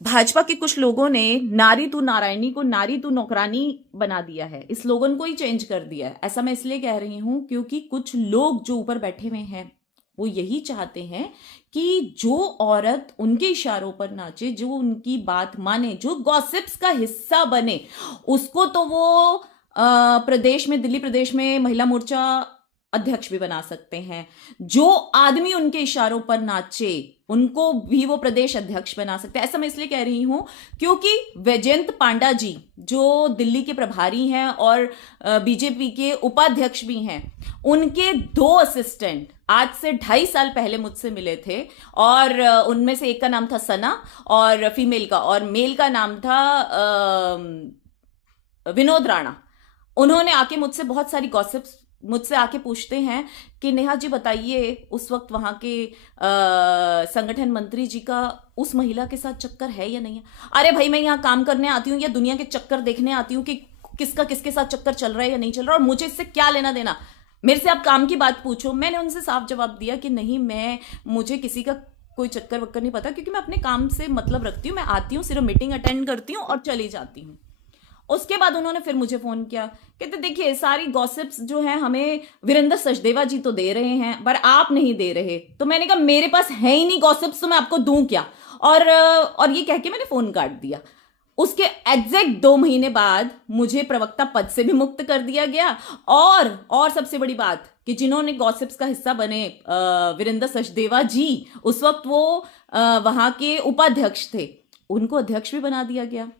भाजपा के कुछ लोगों ने नारी तू नारायणी को नारी तू नौकरानी बना दिया है, इस स्लोगन को ही चेंज कर दिया है। ऐसा मैं इसलिए कह रही हूं क्योंकि कुछ लोग जो ऊपर बैठे हुए हैं वो यही चाहते हैं कि जो औरत उनके इशारों पर नाचे, जो उनकी बात माने, जो गॉसिप्स का हिस्सा बने, उसको तो वो प्रदेश में, दिल्ली प्रदेश में महिला मोर्चा अध्यक्ष भी बना सकते हैं। जो आदमी उनके इशारों पर नाचे उनको भी वो प्रदेश अध्यक्ष बना सकते हैं। ऐसा मैं इसलिए कह रही हूं क्योंकि वैजयंत पांडा जी जो दिल्ली के प्रभारी हैं और बीजेपी के उपाध्यक्ष भी हैं, उनके दो असिस्टेंट आज से 2.5 साल पहले मुझसे मिले थे और उनमें से एक का नाम था सना और फीमेल का, और मेल का नाम था विनोद राणा। उन्होंने आके मुझसे बहुत सारी गॉसिप्स मुझसे आके पूछते हैं कि नेहा जी बताइए उस वक्त वहां के संगठन मंत्री जी का उस महिला के साथ चक्कर है या नहीं है। अरे भाई, मैं यहाँ काम करने आती हूँ या दुनिया के चक्कर देखने आती हूँ कि किसका किसके साथ चक्कर चल रहा है या नहीं चल रहा, और मुझे इससे क्या लेना देना। मेरे से आप काम की बात पूछो। मैंने उनसे साफ जवाब दिया कि नहीं, मुझे किसी का कोई चक्कर वक्कर नहीं पता, क्योंकि मैं अपने काम से मतलब रखती हूँ। मैं आती हूँ, सिर्फ मीटिंग अटेंड करती हूँ और चली जाती हूँ। उसके बाद उन्होंने फिर मुझे फोन किया, कहते देखिए सारी गॉसिप्स जो है हमें वीरेंद्र सचदेवा जी तो दे रहे हैं पर आप नहीं दे रहे। तो मैंने कहा मेरे पास है ही नहीं गॉसिप्स, तो मैं आपको दूं क्या। और ये कह के मैंने फोन काट दिया। उसके एग्जैक्ट 2 महीने बाद मुझे प्रवक्ता पद से भी मुक्त कर दिया गया। और सबसे बड़ी बात कि जिन्होंने गॉसिप्स का हिस्सा बने वीरेंद्र सचदेवा जी, उस वक्त वो वहां के उपाध्यक्ष थे, उनको अध्यक्ष भी बना दिया गया।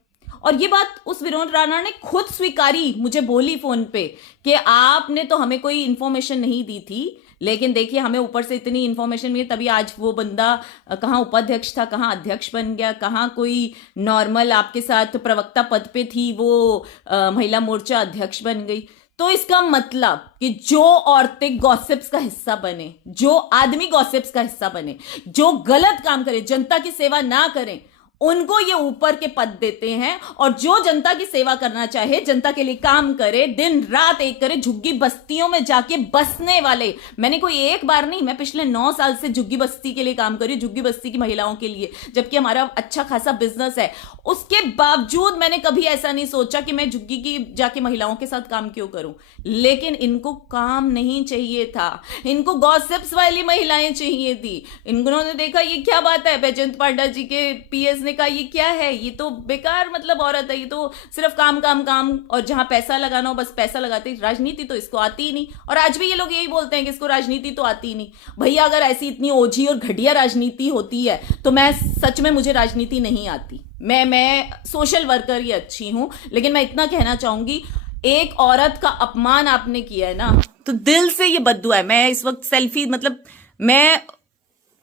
और ये बात उस विनोद राणा ने खुद स्वीकारी, मुझे बोली फोन पे कि आपने तो हमें कोई इंफॉर्मेशन नहीं दी थी, लेकिन देखिए हमें ऊपर से इतनी इंफॉर्मेशन मिली, तभी आज वो बंदा कहाँ उपाध्यक्ष था, कहाँ अध्यक्ष बन गया, कहाँ कोई नॉर्मल आपके साथ प्रवक्ता पद पे थी वो महिला मोर्चा अध्यक्ष बन गई। तो इसका मतलब कि जो औरतें गॉसिप्स का हिस्सा बने, जो आदमी गॉसिप्स का हिस्सा बने, जो गलत काम करे, जनता की सेवा ना करें, उनको ये ऊपर के पद देते हैं। और जो जनता की सेवा करना चाहे, जनता के लिए काम करे, दिन रात एक करे, झुग्गी बस्तियों में जाके बसने वाले, मैंने कोई एक बार नहीं, मैं पिछले 9 साल से झुग्गी बस्ती के लिए काम कर रही हूं, झुग्गी बस्ती की महिलाओं के लिए, जबकि हमारा अच्छा खासा बिजनेस है। उसके बावजूद मैंने कभी ऐसा नहीं सोचा कि मैं झुग्गी की जाके महिलाओं के साथ काम क्यों करूं। लेकिन इनको काम नहीं चाहिए था, इनको गॉसिप्स वाली महिलाएं चाहिए थी। इन्होंने देखा ये क्या बात है, वैजयंत पांडा जी के पीएस ने कहा ये क्या है, ये तो बेकार मतलब औरत है, ये तो सिर्फ काम काम काम, और जहां पैसा लगाना हो बस पैसा लगाते, राजनीति तो इसको आती ही नहीं। और आज भी ये लोग यही बोलते हैं कि इसको राजनीति तो आती ही नहीं। भैया अगर ऐसी इतनी ओझी और घटिया राजनीति होती है तो मैं सच में, मुझे राजनीति नहीं आती। मैं सोशल वर्कर ही अच्छी हूं। लेकिन मैं इतना कहना चाहूंगी, एक औरत का अपमान आपने किया है ना, तो दिल से ये बद्दुआ है। मैं इस वक्त सेल्फी मतलब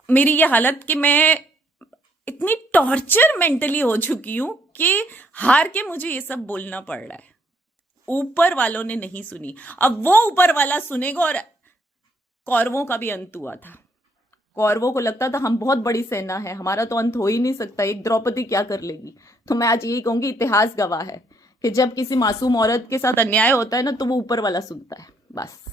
मेरी ये हालत कि मैं इतनी टॉर्चर मेंटली हो चुकी हूं कि हार के मुझे ये सब बोलना पड़ रहा है। ऊपर वालों ने नहीं सुनी, अब वो ऊपर वाला सुनेगा। और कौरवों का भी अंत हुआ था। कौरवों को लगता था हम बहुत बड़ी सेना है, हमारा तो अंत हो ही नहीं सकता, एक द्रौपदी क्या कर लेगी। तो मैं आज यही कहूंगी, इतिहास गवाह है कि जब किसी मासूम औरत के साथ अन्याय होता है ना, तो वो ऊपर वाला सुनता है। बस।